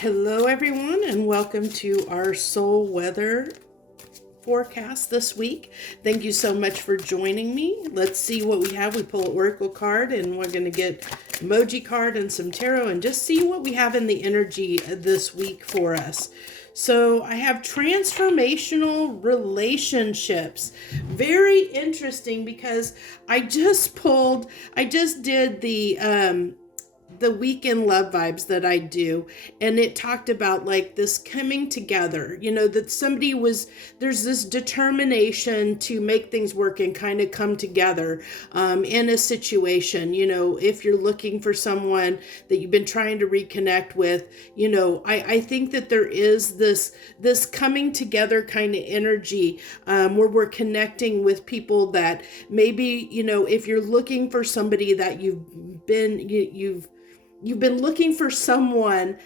Hello, everyone, and welcome to our soul weather forecast this week. Thank you so much for joining me. Let's see what we have. We pull an oracle card, and we're going to get emoji card and some tarot and just see what we have in the energy this week for us. So I have transformational relationships. Very interesting because I just did the weekend love vibes that I do, and it talked about like this coming together, that there's this determination to make things work and kind of come together in a situation. If you're looking for someone that you've been trying to reconnect with, I think that there is this coming together kind of energy where we're connecting with people that maybe, if you're looking for somebody that you've been looking for someone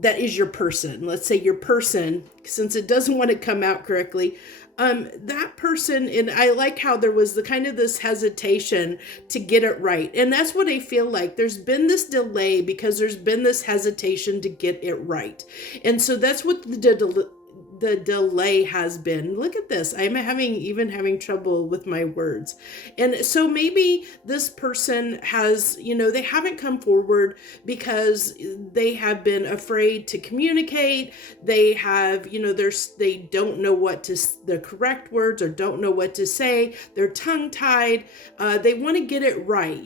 that is your person. Let's say your person, since it doesn't want to come out correctly. That person, and I like how there was the kind of this hesitation to get it right. And that's what I feel like. There's been this delay because there's been this hesitation to get it right. And so that's what the delay has been. Look at this. I'm having trouble with my words. And so maybe this person has, they haven't come forward because they have been afraid to communicate. They have, they don't know the correct words or don't know what to say. They're tongue tied. They want to get it right.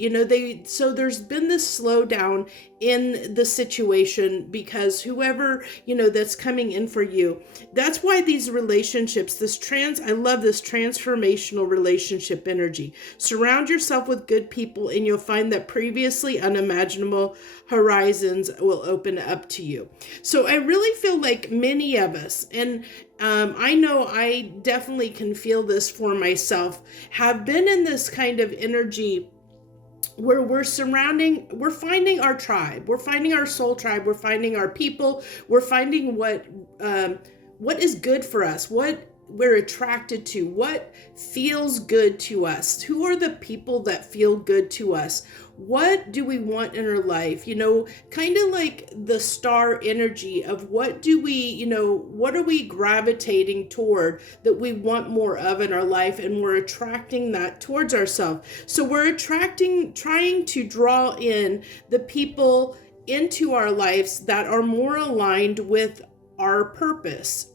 So there's been this slowdown in the situation because whoever, that's coming in for you, that's why these relationships, I love this transformational relationship energy. Surround yourself with good people and you'll find that previously unimaginable horizons will open up to you. So I really feel like many of us, and I know I definitely can feel this for myself, have been in this kind of energy where we're finding our tribe, we're finding our soul tribe, we're finding our people, we're finding what is good for us, what we're attracted to, what feels good to us, who are the people that feel good to us, what do we want in our life, kind of like the star energy of what are we gravitating toward that we want more of in our life, and we're attracting that towards ourselves. So we're trying to draw in the people into our lives that are more aligned with our purpose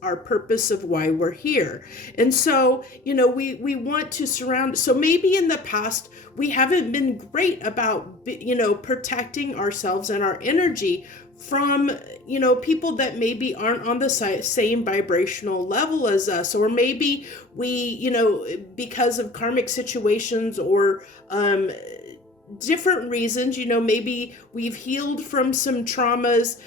of why we're here. And so, we want to surround. So maybe in the past, we haven't been great about, protecting ourselves and our energy from, people that maybe aren't on the same vibrational level as us, or maybe we, because of karmic situations or, different reasons, maybe we've healed from some traumas,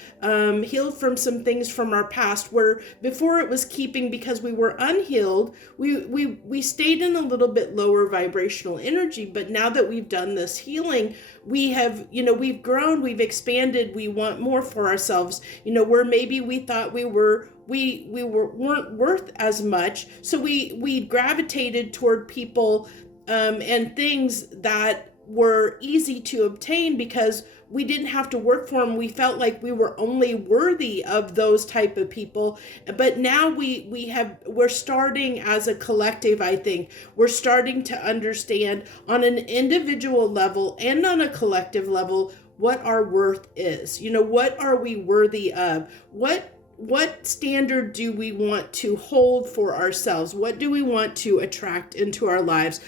healed from some things from our past where before it was keeping, because we were unhealed, we stayed in a little bit lower vibrational energy. But now that we've done this healing, we have, we've grown, we've expanded, we want more for ourselves, where maybe we thought we weren't worth as much. So we gravitated toward people and things that were easy to obtain because we didn't have to work for them. We felt like we were only worthy of those type of people. But now we're starting as a collective. I think we're starting to understand on an individual level and on a collective level what our worth is. What are we worthy of? What standard do we want to hold for ourselves? What do we want to attract into our lives?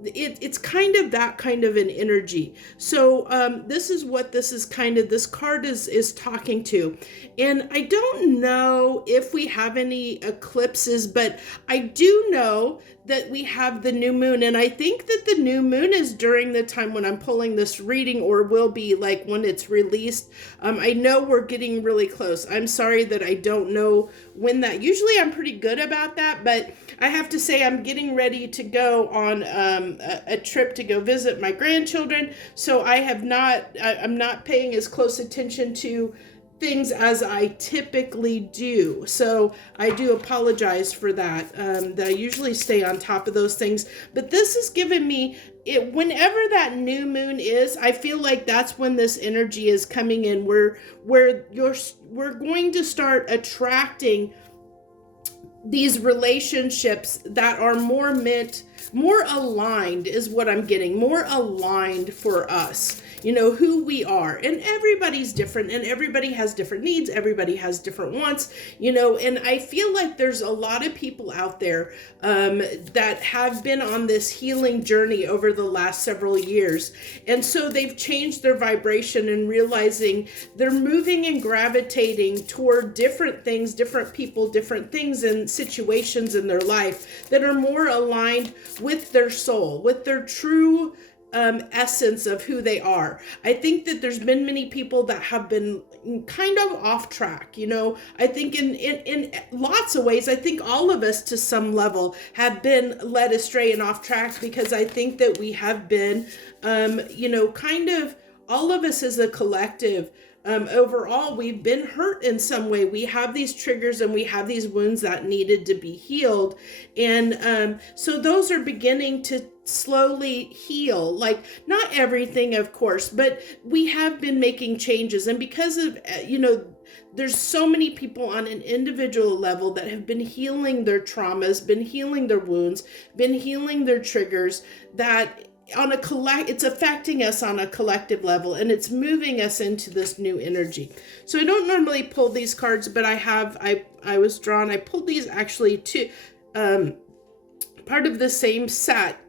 It's kind of that kind of an energy. So this is what this card is talking to. And I don't know if we have any eclipses, but I do know that we have the new moon. And I think that the new moon is during the time when I'm pulling this reading, or will be like when it's released. I know we're getting really close. I'm sorry that I don't know when that, usually I'm pretty good about that, but I have to say I'm getting ready to go on a trip to go visit my grandchildren. So I'm not paying as close attention to things as I typically do. So I do apologize for that, that I usually stay on top of those things. But this has given me, whenever that new moon is, I feel like that's when this energy is coming in, where we're going to start attracting these relationships that are more aligned is what I'm getting, more aligned for us, who we are. And everybody's different, and everybody has different needs, everybody has different wants, and I feel like there's a lot of people out there that have been on this healing journey over the last several years, and so they've changed their vibration and realizing they're moving and gravitating toward different things, different people, different things and situations in their life that are more aligned with their soul, with their true essence of who they are. I think that there's been many people that have been kind of off track. I think in lots of ways, I think all of us to some level have been led astray and off track, because I think that we have been, kind of all of us as a collective, overall, we've been hurt in some way. We have these triggers and we have these wounds that needed to be healed. And so those are beginning to slowly heal. Like, not everything, of course, but we have been making changes. And because of, there's so many people on an individual level that have been healing their traumas, been healing their wounds, been healing their triggers, that it's affecting us on a collective level, and it's moving us into this new energy. So I don't normally pull these cards, but I pulled these actually to part of the same set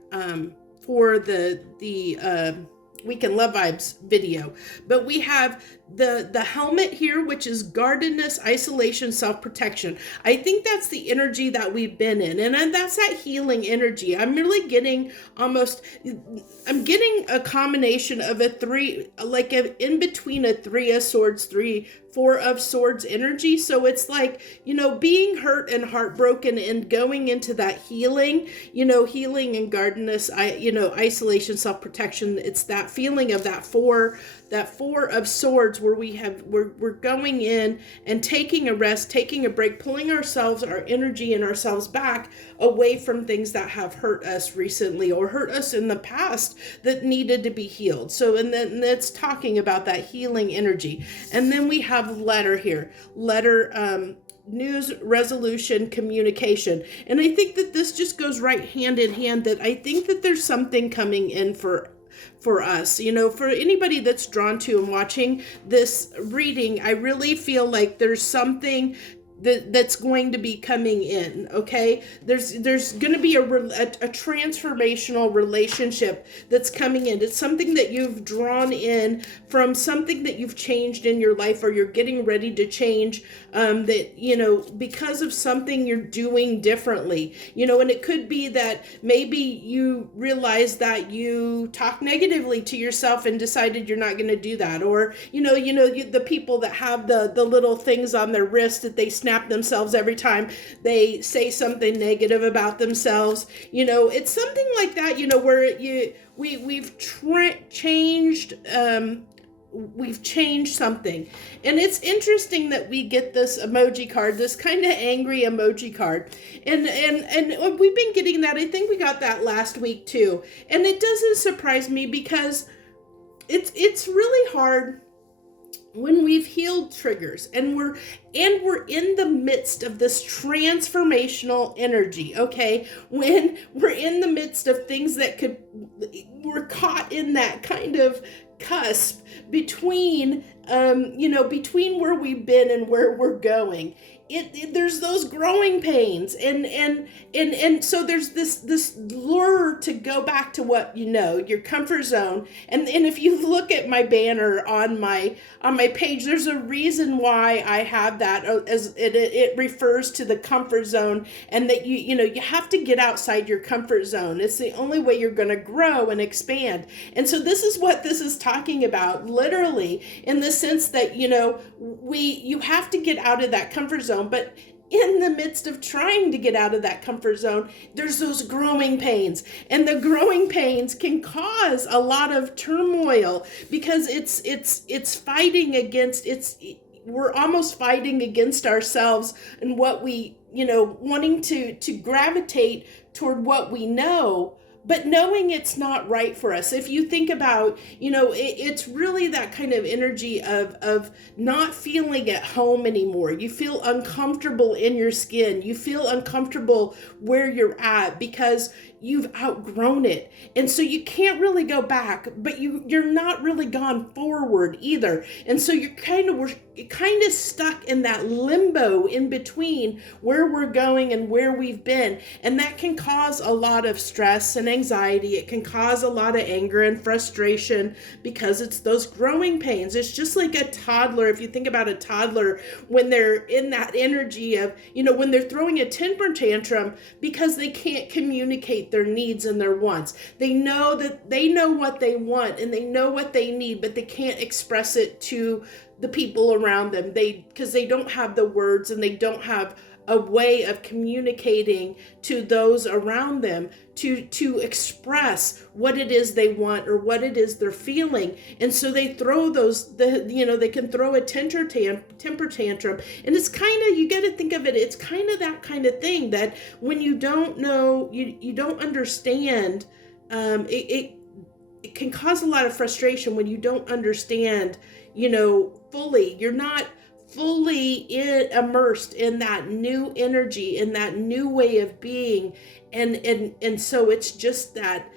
for the Weekend Love Vibes video. But we have the helmet here, which is guardedness, isolation, self-protection. I think that's the energy that we've been in, and that's that healing energy. I'm really getting I'm getting a combination of a three, like in between a 3 of swords, 4 of swords energy. So it's like, being hurt and heartbroken and going into that healing, healing and guardedness, isolation, self-protection. It's that feeling of that 4 of swords, where we're going in and taking a rest, taking a break, pulling our energy and ourselves back away from things that have hurt us recently or hurt us in the past that needed to be healed. So, and then that's talking about that healing energy. And then we have letter here, news, resolution, communication. And I think that this just goes right hand in hand, that I think that there's something coming in for us, for anybody that's drawn to and watching this reading. I really feel like there's something that's going to be coming in. Okay, there's going to be a transformational relationship that's coming in. It's something that you've drawn in from something that you've changed in your life, or you're getting ready to change, that because of something you're doing differently, and it could be that maybe you realize that you talk negatively to yourself and decided you're not going to do that, or the people that have the little things on their wrist that they snap themselves every time they say something negative about themselves. It's something like that, where we've changed something. And it's interesting that we get this emoji card, this kind of angry emoji card. And we've been getting that. I think we got that last week too. And it doesn't surprise me, because it's really hard when we've healed triggers and we're in the midst of this transformational energy. Okay, when we're in the midst of things that we're caught in that kind of cusp between between where we've been and where we're going. There's those growing pains, and so there's this lure to go back to what your comfort zone. And if you look at my banner on my page, there's a reason why I have that, as it refers to the comfort zone, and that you have to get outside your comfort zone. It's the only way you're going to grow and expand. And so this is what this is talking about, literally, in the sense that you have to get out of that comfort zone. But in the midst of trying to get out of that comfort zone, there's those growing pains, and the growing pains can cause a lot of turmoil, because it's fighting against we're almost fighting against ourselves and what we, wanting to gravitate toward what we know, but knowing it's not right for us. If you think about, it's really that kind of energy of not feeling at home anymore. You feel uncomfortable in your skin. You feel uncomfortable where you're at because you've outgrown it. And so you can't really go back, but you're not really gone forward either. And so we're kind of stuck in that limbo in between where we're going and where we've been. And that can cause a lot of stress and anxiety. It can cause a lot of anger and frustration because it's those growing pains. It's just like a toddler. If you think about a toddler, when they're in that energy of, when they're throwing a temper tantrum because they can't communicate their needs and their wants. They know what they want and they know what they need, but they can't express it to the people around them. Because they don't have the words and they don't have a way of communicating to those around them to express what it is they want or what it is they're feeling. And so they throw they can throw a temper tantrum. And it's kind of, you got to think of it, it's kind of that kind of thing that when you don't know, you don't understand, it can cause a lot of frustration when you don't understand, fully. You're not fully immersed in that new energy, in that new way of being. And so it's just that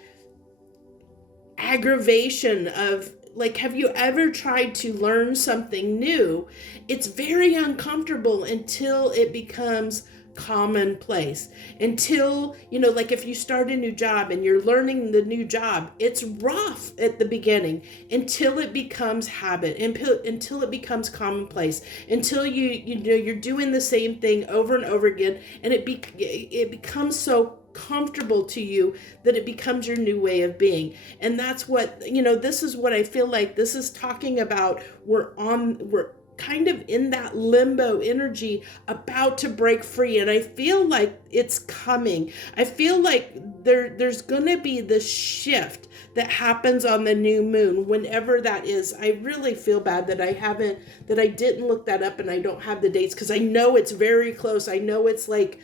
aggravation of, like, have you ever tried to learn something new? It's very uncomfortable until it becomes commonplace, until, like if you start a new job and you're learning the new job, it's rough at the beginning until it becomes habit, until it becomes commonplace, until you're doing the same thing over and over again, and it becomes so comfortable to you that it becomes your new way of being. And that's what, this is what I feel like this is talking about. We're kind of in that limbo energy, about to break free. And I feel like it's coming. I feel like there's going to be this shift that happens on the new moon, whenever that is. I really feel bad that I didn't look that up and I don't have the dates, because I know it's very close. I know it's like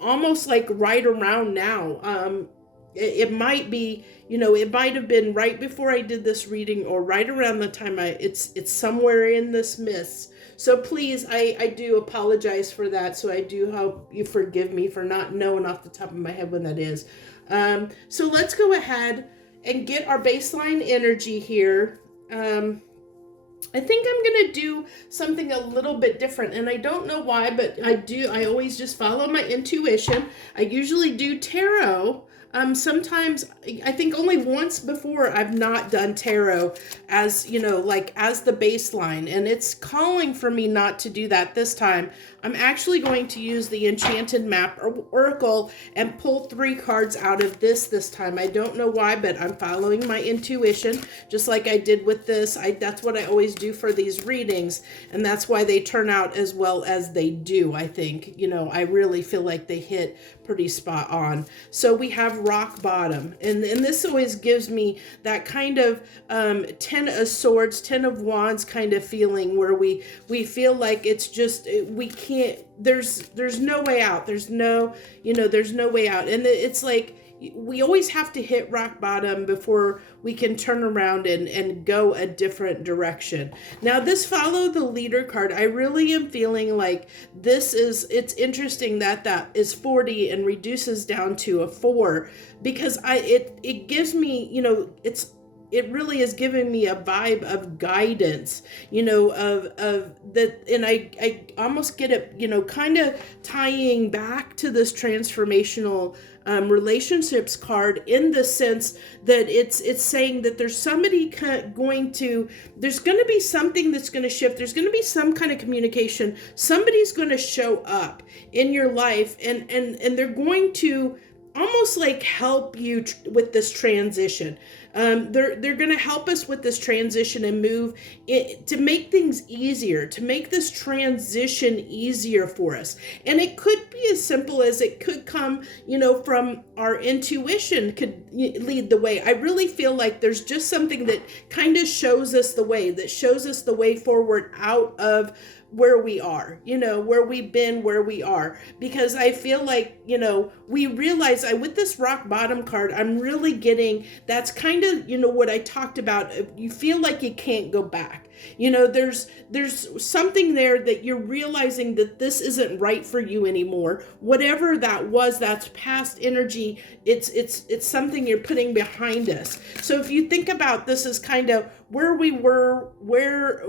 almost like right around now. It might be, it might have been right before I did this reading or right around the time it's somewhere in this mist. So please, I do apologize for that. So I do hope you forgive me for not knowing off the top of my head when that is. So let's go ahead and get our baseline energy here. I think I'm going to do something a little bit different, and I don't know why, but I always just follow my intuition. I usually do tarot. Sometimes, I think only once before I've not done tarot as, as the baseline, and it's calling for me not to do that this time. I'm actually going to use the Enchanted Map Oracle and pull 3 cards out of this time. I don't know why, but I'm following my intuition, just like I did with this. That's what I always do for these readings, and that's why they turn out as well as they do, I think. I really feel like they hit pretty spot on. So we have rock bottom, and this always gives me that kind of 10 of swords, 10 of wands kind of feeling, where we feel like it's just, we can't, there's no way out. There's no way out. And it's like, we always have to hit rock bottom before we can turn around and go a different direction. Now, this follow the leader card, I really am feeling like it's interesting that is 40 and reduces down to a 4, because it gives me, it really is giving me a vibe of guidance, of that. And I almost get it, kind of tying back to this transformational relationships card, in the sense that it's saying that there's somebody there's going to be something that's going to shift. There's going to be some kind of communication. Somebody's going to show up in your life, and they're going to almost like help you with this transition. They're going to help us with this transition and move it, to make things easier, to make this transition easier for us. And it could be as simple as it could come, from our intuition could lead the way. I really feel like there's just something that kind of shows us the way, forward out of where we are, where we've been, where we are. Because I feel like, we realize with this rock bottom card, I'm really getting, that's kind of, what I talked about. You feel like you can't go back. There's something there that you're realizing that this isn't right for you anymore. Whatever that was, that's past energy. It's something you're putting behind us. So if you think about this as kind of where we were, where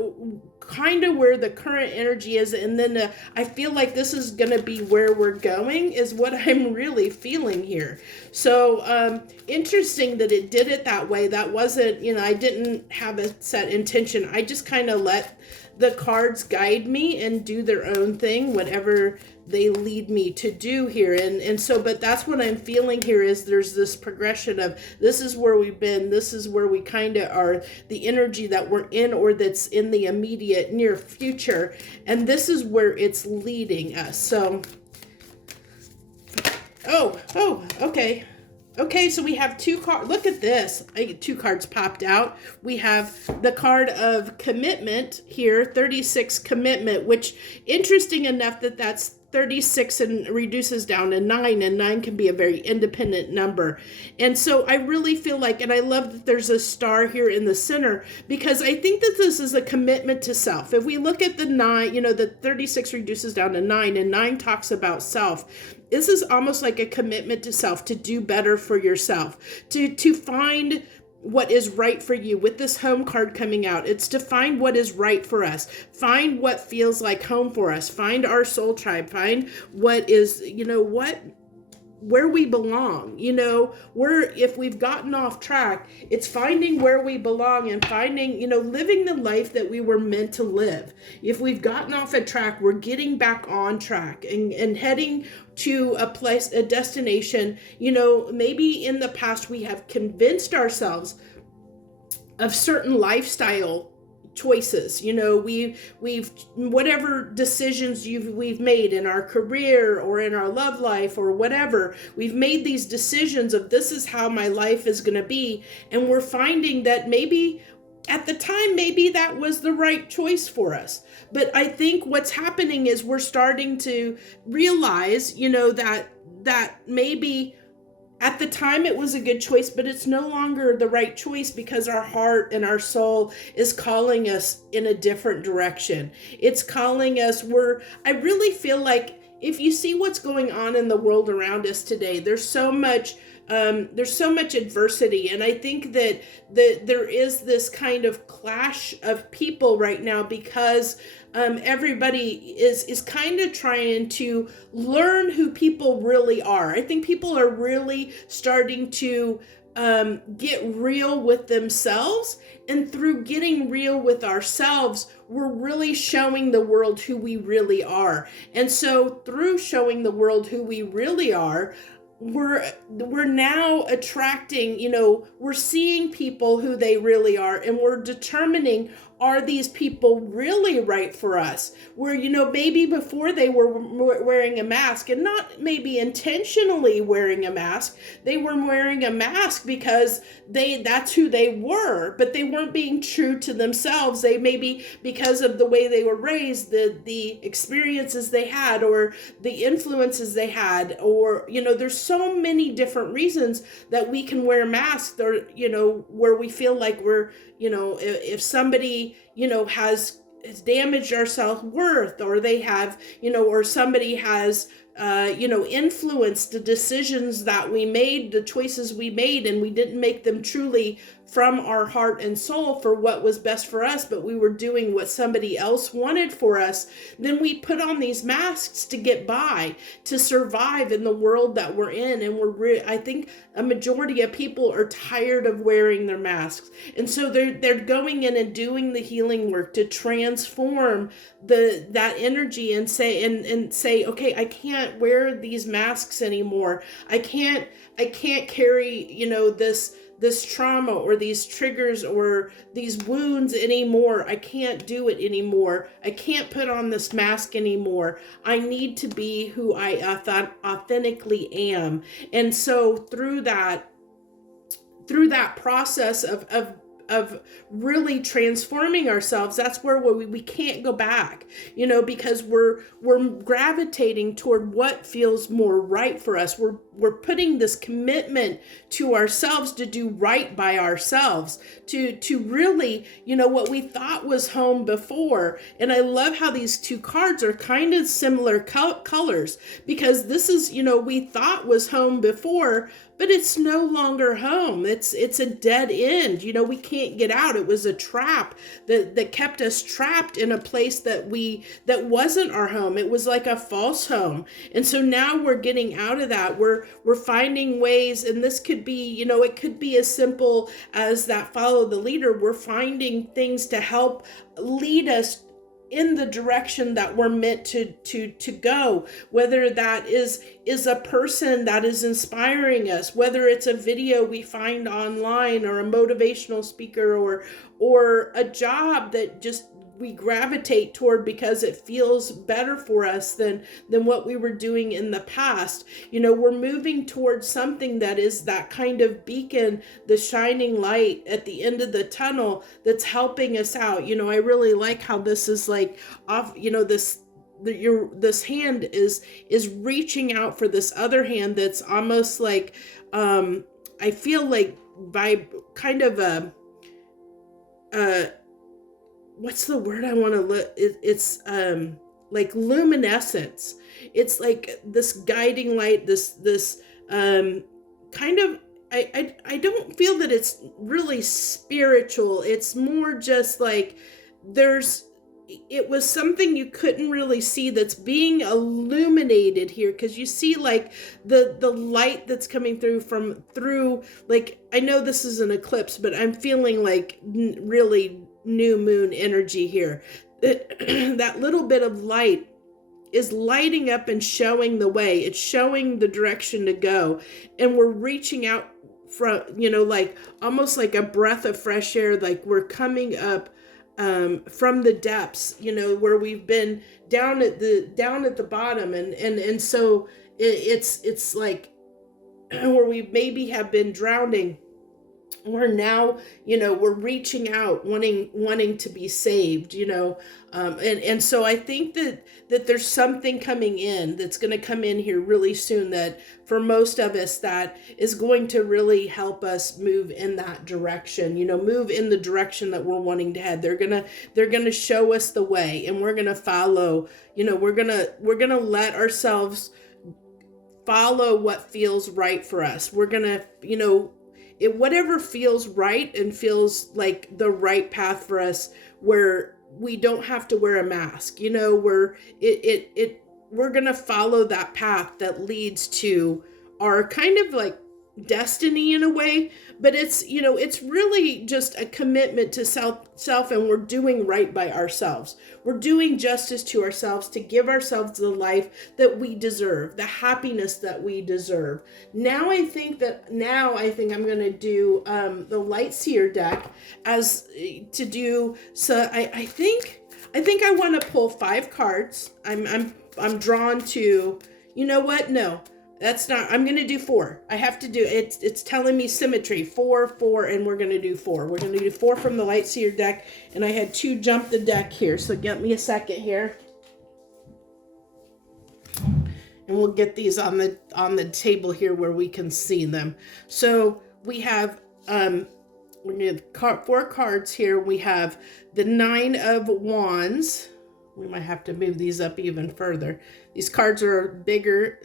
the current energy is, and then I feel like this is going to be where we're going, is what I'm really feeling here. So interesting that it did it that way. That wasn't, I didn't have a set intention. I just kind of let the cards guide me and do their own thing, whatever they lead me to do here. And so, but that's what I'm feeling here, is there's this progression of, this is where we've been, this is where we kind of are, the energy that we're in, or that's in the immediate near future, and this is where it's leading us. So okay, so we have two cards. Look at this. Two cards popped out. We have the card of commitment here, 36 commitment, which interesting enough that that's 36 and reduces down to 9, and 9 can be a very independent number. And so I really feel like, and I love that there's a star here in the center, because I think that this is a commitment to self. If we look at the 9, the 36 reduces down to 9, and 9 talks about self. This is almost like a commitment to self, to do better for yourself, to find what is right for you. With this home card coming out, it's to find what is right for us, find what feels like home for us, find our soul tribe, find what is, where we belong. If we've gotten off track, it's finding where we belong and finding, living the life that we were meant to live. If we've gotten off a track, we're getting back on track and heading to a place, a destination. Maybe in the past we have convinced ourselves of certain lifestyle choices. We've whatever decisions we've made in our career or in our love life or whatever, we've made these decisions of, this is how my life is going to be, and we're finding that maybe at the time, maybe that was the right choice for us. But I think what's happening is we're starting to realize, that maybe at the time it was a good choice, but it's no longer the right choice, because our heart and our soul is calling us in a different direction. It's calling us, I really feel like, if you see what's going on in the world around us today, there's so much adversity. And I think that there is this kind of clash of people right now, because everybody is kind of trying to learn who people really are. I think people are really starting to get real with themselves. And through getting real with ourselves, we're really showing the world who we really are. And so through showing the world who we really are, we're now attracting, we're seeing people who they really are, and we're determining, are these people really right for us? Where, maybe before they were wearing a mask, and not maybe intentionally wearing a mask, they were wearing a mask because that's who they were, but they weren't being true to themselves. They maybe, because of the way they were raised, the experiences they had, or the influences they had, or, there's so many different reasons that we can wear masks, or, where we feel like we're, if somebody, has damaged our self-worth, or they have, or somebody has, influenced the decisions that we made, the choices we made, and we didn't make them truly from our heart and soul for what was best for us, but we were doing what somebody else wanted for us. Then we put on these masks to get by, to survive in the world that we're in. And I think a majority of people are tired of wearing their masks. And so they're going in and doing the healing work to transform that energy and say, okay, I can't wear these masks anymore. I can't carry, this trauma or these triggers or these wounds anymore. I can't do it anymore. I can't put on this mask anymore. I need to be who I authentically am. And so through that process of really transforming ourselves, that's where we can't go back, because we're gravitating toward what feels more right for us. We're putting this commitment to ourselves to do right by ourselves, to really, what we thought was home before. And I love how these two cards are kind of similar colors, because this is, we thought was home before, but it's no longer home. It's a dead end. We can't get out. It was a trap that kept us trapped in a place that wasn't our home. It was like a false home. And so now we're getting out of that. We're finding ways, and this could be, it could be as simple as that follow the leader. We're finding things to help lead us in the direction that we're meant to go, whether that is a person that is inspiring us, whether it's a video we find online or a motivational speaker or a job that just we gravitate toward because it feels better for us than what we were doing in the past. We're moving towards something that is that kind of beacon, the shining light at the end of the tunnel that's helping us out. I really like how this is like off, this hand is reaching out for this other hand that's almost like I feel like by kind of what's the word I want to look? It's like luminescence. It's like this guiding light, this kind of, I don't feel that it's really spiritual. It's more just like it was something you couldn't really see that's being illuminated here, because you see like the light that's coming through like, I know this is an eclipse, but I'm feeling like really new moon energy here. That little bit of light is lighting up and showing the way. It's showing the direction to go, and we're reaching out from, like almost like a breath of fresh air, like we're coming up from the depths, where we've been down at the bottom, and so it's like where we maybe have been drowning. We're now, we're reaching out, wanting to be saved, and so I think that there's something coming in that's going to come in here really soon, that for most of us that is going to really help us move in that direction, move in the direction that we're wanting to head. They're going to show us the way, and we're going to follow, we're going to let ourselves follow what feels right for us. We're going to, whatever feels right and feels like the right path for us, where we don't have to wear a mask, we're going to follow that path that leads to our kind of like destiny in a way, but it's, it's really just a commitment to self, and we're doing right by ourselves. We're doing justice to ourselves to give ourselves the life that we deserve, the happiness that we deserve. Now I think I'm going to do the Light Seer deck to do. So I think I want to pull 5 cards. I'm drawn to, you know what? No. That's not, I'm going to do 4. I have to do, it's telling me symmetry, 4, and we're going to do 4. We're going to do 4 from the Light Seer deck, and I had 2 jump the deck here, so get me a second here. And we'll get these on the table here where we can see them. So we have, we're going to have 4 cards here. We have the 9 of Wands. We might have to move these up even further. These cards are bigger,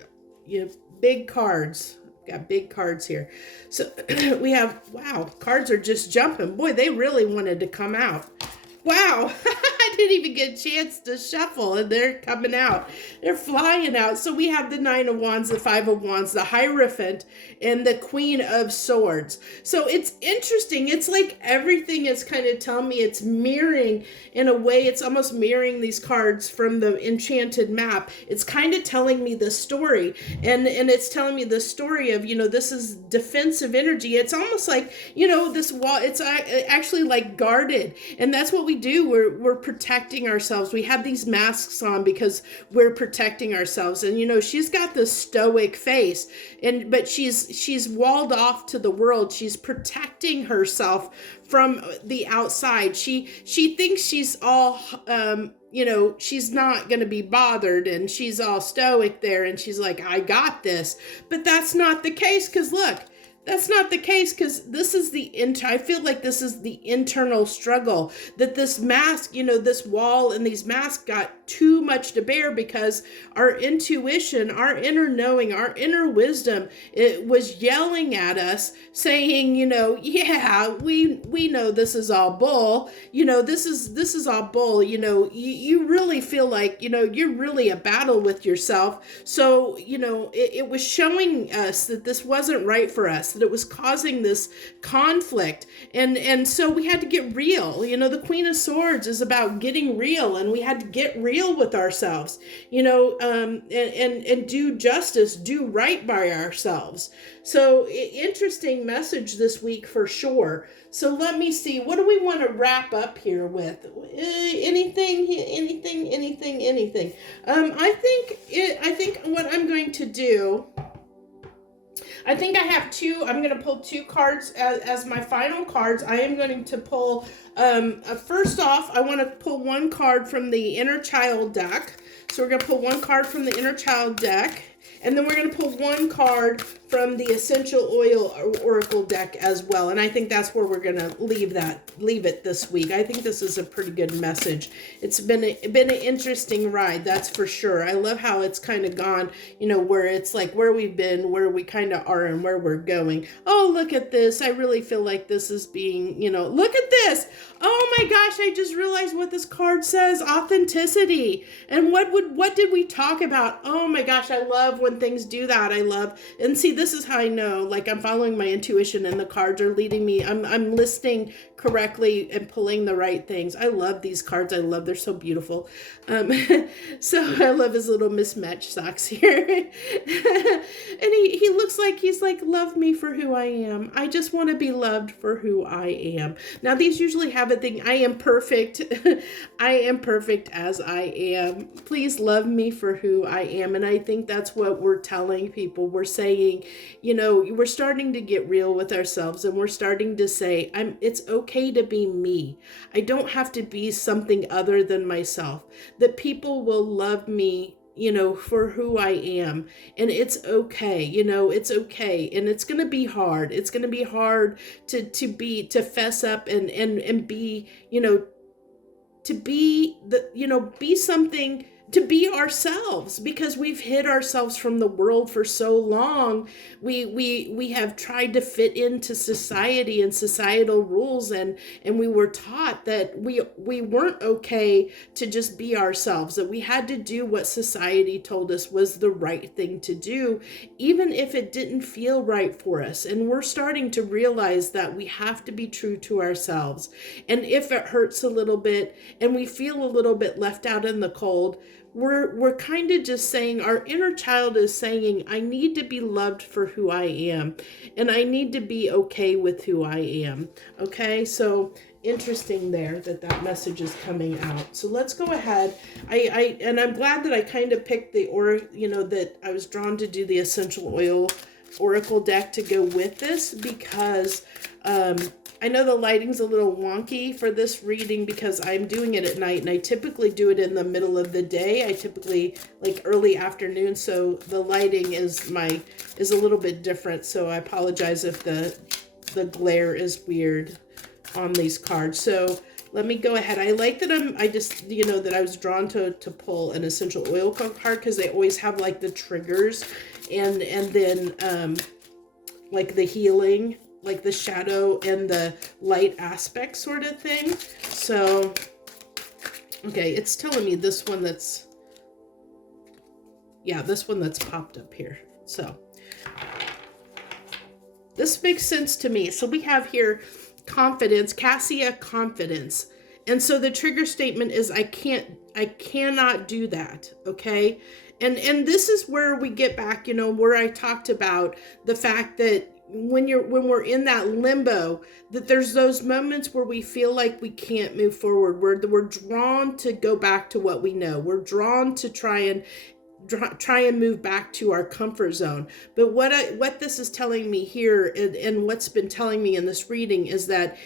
big cards. Got big cards here. So we have, wow, cards are just jumping. Boy, they really wanted to come out. Wow, I didn't even get a chance to shuffle, and they're coming out. They're flying out. So we have the Nine of Wands, the Five of Wands, the Hierophant, and the Queen of Swords. So it's interesting. It's like everything is kind of telling me it's mirroring, in a way, it's almost mirroring these cards from the Enchanted map. It's kind of telling me the story, and it's telling me the story of, this is defensive energy. It's almost like, this wall, it's actually like guarded, and that's what we do. We're protecting ourselves. We have these masks on because we're protecting ourselves. And she's got this stoic face, but she's walled off to the world. She's protecting herself from the outside. She thinks she's all she's not going to be bothered, and she's all stoic there, and she's like, I got this. But that's not the case, because look, that's not the case, because this is I feel like this is the internal struggle, that this mask, this wall and these masks got too much to bear, because our intuition, our inner knowing, our inner wisdom, it was yelling at us saying, yeah, we know this is all bull. This is all bull. You really feel like, you're really a battle with yourself. So, it was showing us that this wasn't right for us, that it was causing this conflict. And so we had to get real. The Queen of Swords is about getting real, and we had to get real with ourselves, and do justice, do right by ourselves. So interesting message this week for sure. So let me see, what do we want to wrap up here with? Anything. I think what I'm going to do, I think I have two. I'm going to pull two cards as my final cards. I am going to pull, first off, I want to pull one card from the Inner Child deck. So we're going to pull one card from the Inner Child deck. And then we're going to pull one card from the Essential Oil Oracle deck as well. And I think that's where we're going to leave it this week. I think this is a pretty good message. It's been an interesting ride, that's for sure. I love how it's kind of gone, where it's like where we've been, where we kind of are, and where we're going. Oh, look at this. I really feel like this is being, look at this. Oh my gosh, I just realized what this card says, authenticity. And what did we talk about? Oh my gosh, I love when things do that. And see, this is how I know, like, I'm following my intuition and the cards are leading me. I'm listening correctly and pulling the right things. I love these cards. They're so beautiful. So I love his little mismatched socks here. And he looks like he's like, love me for who I am. I just want to be loved for who I am. Now, these usually have a thing. I am perfect. I am perfect as I am. Please love me for who I am. And I think that's what we're telling people. We're saying, we're starting to get real with ourselves, and we're starting to say, it's okay to be me. I don't have to be something other than myself. That people will love me, for who I am. And it's okay, it's okay. And it's going to be hard. It's going to be hard to fess up and be, to be be something, to be ourselves, because we've hid ourselves from the world for so long. We have tried to fit into society and societal rules, and we were taught that we weren't okay to just be ourselves, that we had to do what society told us was the right thing to do, even if it didn't feel right for us. And we're starting to realize that we have to be true to ourselves. And if it hurts a little bit and we feel a little bit left out in the cold, we're kind of just saying, our inner child is saying, I need to be loved for who I am, and I need to be okay with who I am. Okay, so interesting there that message is coming out. So let's go ahead. And I'm glad that I kind of picked that I was drawn to do the Essential Oil Oracle deck to go with this, because I know the lighting's a little wonky for this reading because I'm doing it at night, and I typically do it in the middle of the day. I typically like early afternoon, so the lighting is a little bit different. So I apologize if the glare is weird on these cards. So let me go ahead. I like that that I was drawn to pull an Essential Oil card, because they always have like the triggers and then like the healing, like the shadow and the light aspect sort of thing. So Okay, it's telling me this one that's, yeah, this one that's popped up here. So this makes sense to me. So we have here confidence, Cassia confidence. And so the trigger statement is I cannot do that, okay? And this is where we get back, where I talked about the fact that when we're in that limbo, that there's those moments where we feel like we can't move forward. We're drawn to go back to what we know. We're drawn to try and move back to our comfort zone. But what this is telling me here, and what's been telling me in this reading, is that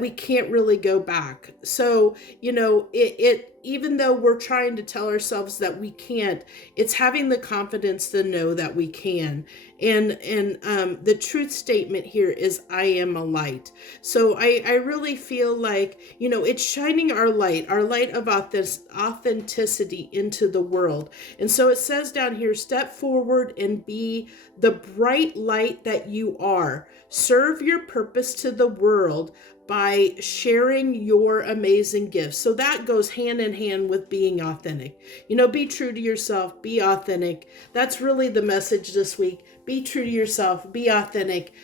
we can't really go back. So it even though we're trying to tell ourselves that we can't, it's having the confidence to know that we can. And the truth statement here is I am a light. So I really feel like it's shining our light of authenticity into the world. And so it says down here, step forward and be the bright light that you are. Serve your purpose to the world by sharing your amazing gifts. So that goes hand in hand with being authentic. Be true to yourself, be authentic. That's really the message this week. Be true to yourself, be authentic.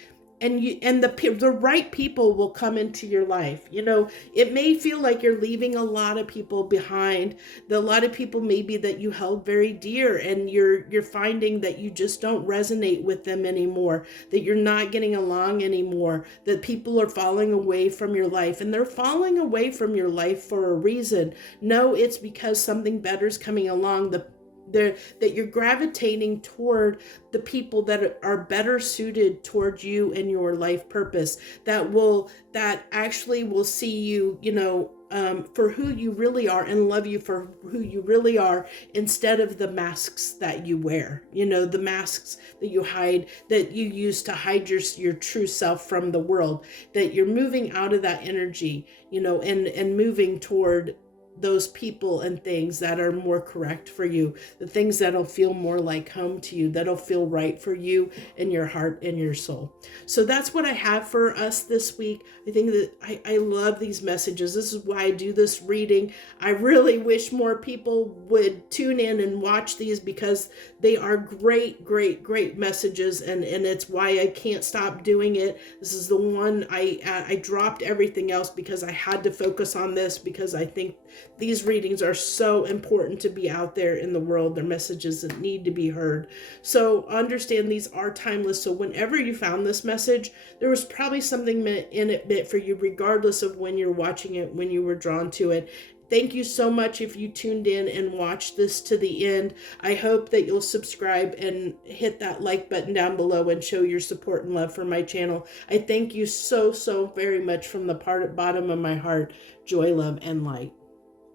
And the right people will come into your life. It may feel like you're leaving a lot of people behind. A lot of people maybe that you held very dear, and you're finding that you just don't resonate with them anymore, that you're not getting along anymore, that people are falling away from your life, and they're falling away from your life for a reason. No, it's because something better's coming along. That you're gravitating toward the people that are better suited toward you and your life purpose, that actually will see you, for who you really are, and love you for who you really are, instead of the masks that you wear, the masks that you hide, that you use to hide your true self from the world, that you're moving out of that energy, and moving toward those people and things that are more correct for you, the things that'll feel more like home to you, that'll feel right for you and your heart and your soul. So that's what I have for us this week. I think that I love these messages. This is why I do this reading. I really wish more people would tune in and watch these, because they are great, great, great messages, and it's why I can't stop doing it. This is the one I dropped everything else because I had to focus on this, because I think these readings are so important to be out there in the world. They're messages that need to be heard. So understand these are timeless. So whenever you found this message, there was probably something in it meant for you, regardless of when you're watching it, when you were drawn to it. Thank you so much if you tuned in and watched this to the end. I hope that you'll subscribe and hit that like button down below and show your support and love for my channel. I thank you so, so very much from the bottom of my heart. Joy, love, and light.